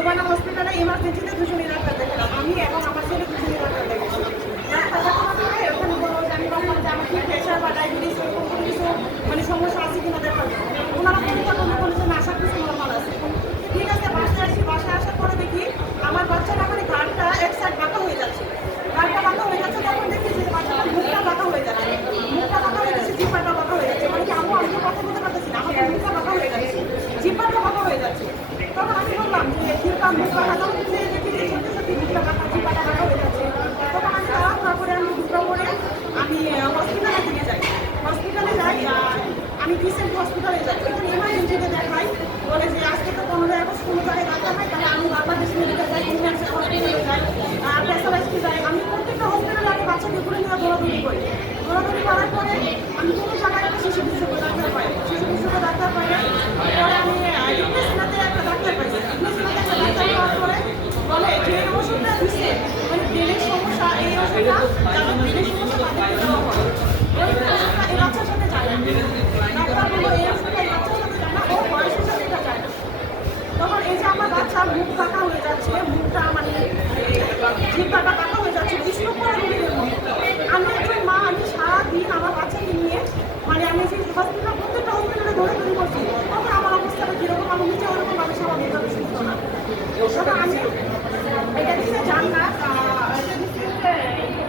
রুবানা হসপিটালে ইমার্জেন্সিতে দুজনই ডাক্তার দেখালাম। আমি এবং আমার ছেলে দুজনই ডাক্তার দেখেছি ডাক্তার দেখানোর পরে ওখানে বলল যে আমি বললাম যে কি প্রেশার বা ডায়াবেটিস এরকম কোনো কিছু মানে সমস্যা আছে কিনা দেখাবো ওনারা পরীক্ষা করলে বলে যে না সব কিছু নর্মাল আছে। ঠিক আছে, বাসায় আসি, বাসায় আসার পরে দেখি আমার বাচ্চাটা মানে গানটা এক সাইড হয়ে যাচ্ছে। গানটা বাঁকা হয়ে যাচ্ছে, তখন দেখি যে বাচ্চাটার মুখটা বাঁকা হয়ে যাচ্ছে। মুখটা বাঁকা হয়ে যাচ্ছে জিপাটা বাঁকা হয়ে যাচ্ছে। মানে কি আমি কথা বলতে পারতেছি না, আমার মুখটা বাঁকা হয়ে যাচ্ছে। জিপাটা বাঁকা হয়ে যাচ্ছে। তখন আমি বললাম যে দেখি আমি হসপিটালে নিয়ে যাই হসপিটালে যাই আমি রিসেন্ট হসপিটালে যাই ওইখানে এমার্জেন্সিতে দেখাই বলে যে আজকে তো পনেরোই আগস্ট কোনো জায়গায় ডাক্তার হয় তাহলে আমি বাংলাদেশ মেডিকেল যাই ইন্ডিয়ান যাই আর স্পেশালাইজকে যাই আমি প্রত্যেকটা হসপিটালে আমি বাচ্চাকে ঘুরে নিয়ে দৌড়াদৌড়ি করি দৌড়াদৌড়ি করার পরে আমি কোনো জায়গায় ডাক্তার পাই শিশু বিশেষজ্ঞ ডাক্তার পাই না পরে আমি ইংলিশনাতে একটা ডাক্তার পাইছি ইংলিশনাতে একটা ডাক্তার পাওয়ার পরে বলে যে এই ওষুধটা দিচ্ছে মানে ব্রেনের সমস্যা এই ওষুধটা যাদের ব্রেনের সমস্যা তাদেরকে দেওয়া হয় ওই ওষুধটা এই বাচ্চার সাথে যায় না ডাক্তার বলল এই ওষুধটা এই বাচ্চার সাথে যায় না ও বয়সের সাথে এটা যায় না তখন এই যে আমার বাচ্চার মুখ পাকা হয়ে যাচ্ছে মুখটা মানে জিভটা পাকা হয়ে যাচ্ছে স্ট্রোক করা রোগীদের মতো আমি একজন মা আমি সারাদিন আমার বাচ্চাকে নিয়ে মানে আমি যে হসপিটাল প্রত্যেকটা হসপিটালে দৌড়ে দৌড়ি করছি তখন আমার অবস্থাটা কীরকম আমি নিজে ওরকম আমি স্বাভাবিকভাবে সুস্থ না তখন আমি এটা দিচ্ছে জান্নাত আহ, এটা দিচ্ছে যে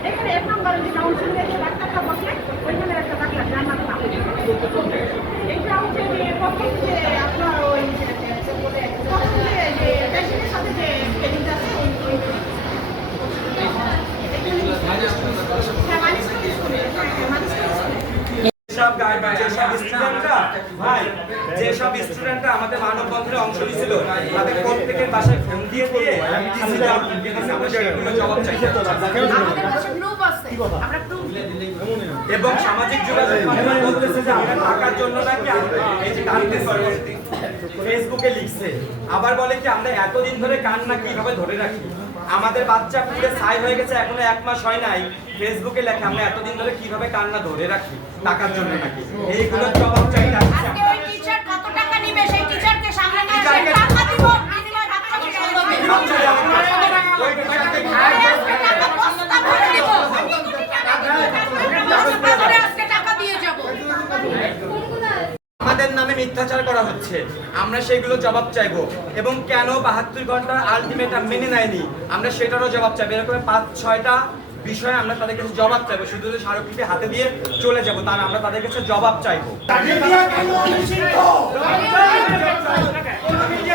এখানে এক নম্বরে যে কাউন্সিলে যে ডাক্তারটা বসে ওইখানে একটা ডাক্তার জান্নাত নাম এটা হচ্ছে যে প্রথম যে আপনার ওই যে প্রথম যে যে পেশেন্টের সাথে যে ট্রেনিংটা আছে ওই ওই হ্যাঁ মালিশ করে শুনে হ্যাঁ হ্যাঁ মালিশ করে শুনে যেসব গাইড যেসব স্টুডেন্টরা ভাই যেসব স্টুডেন্টরা আমাদের মানববন্ধনে অংশ নিয়েছিল তাদের প্রত্যেকের বাসায় ফোন দিয়ে দিয়ে আমরা জবাব চাইছি আমাদের গ্রুপ আছে আমরা গ্রুপ এবং সামাজিক যোগাযোগ মাধ্যমে বলতেছে যে আমরা টাকার জন্য নাকি এই যে ফেসবুকে লিখছে আবার বলে কি আমরা এতদিন ধরে কান্না কীভাবে ধরে রাখি? আমাদের বাচ্চা পুরো ছাই হয়ে গেছে এখনও এক মাস হয় নাই। ফেসবুকে লেখে আমরা এতদিন ধরে কীভাবে কান্না ধরে রাখি? টাকার জন্য নাকি। এইগুলো জবাব চাই। ওই টিচার কত টাকা নিবে? সেই টিচারকে সামনে নিয়ে এসে টিচারকে- টাকা দিব বিনিময়ে বাচ্চাকে টাকা দিবে। বাচ্চা যেমন- ওই টাকাকে খায় আজকে টাকা বস্তা ভরে দিব। বস্তা ভরে আজকে টাকা দিয়ে যাব। আমাদের নামে মিথ্যাচার করা হচ্ছে। আমরা সেগুলো জবাব চাইব। এবং কেন বাহাত্তর ঘণ্টার আলটিমেটাম মেনে নেয়নি? আমরা সেটারও জবাব চাইব। এরকম পাঁচ ছয়টা বিষয়ে আমরা তাদের কাছে জবাব চাইব। শুধু যে স্মারকলিপি হাতে দিয়ে চলে যাব তার আমরা তাদের কাছে জবাব চাইব।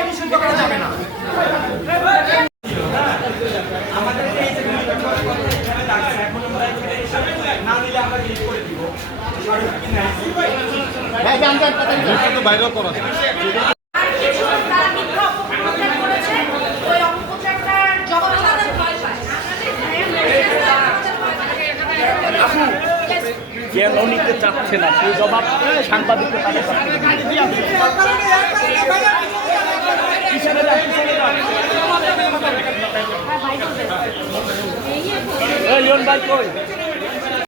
নিষিদ্ধ করা যাবে না আমাদেরকে এই যে মিথ্যা করার কথা এখানে ডাকছে, এখন আমরা এখানে এসে না দিলে আমরা ডিলিট করে দিব স্মারকলিপি নেই আর কিছু তারা মিথ্যা অপপ্রচার করেছে, ওই অপপ্রচারটার জবাব তাদের ভয় পায়। কেন নিতে চাচ্ছে না সেই জবাব সাংবাদিককে তাদের লিওন ভাই কই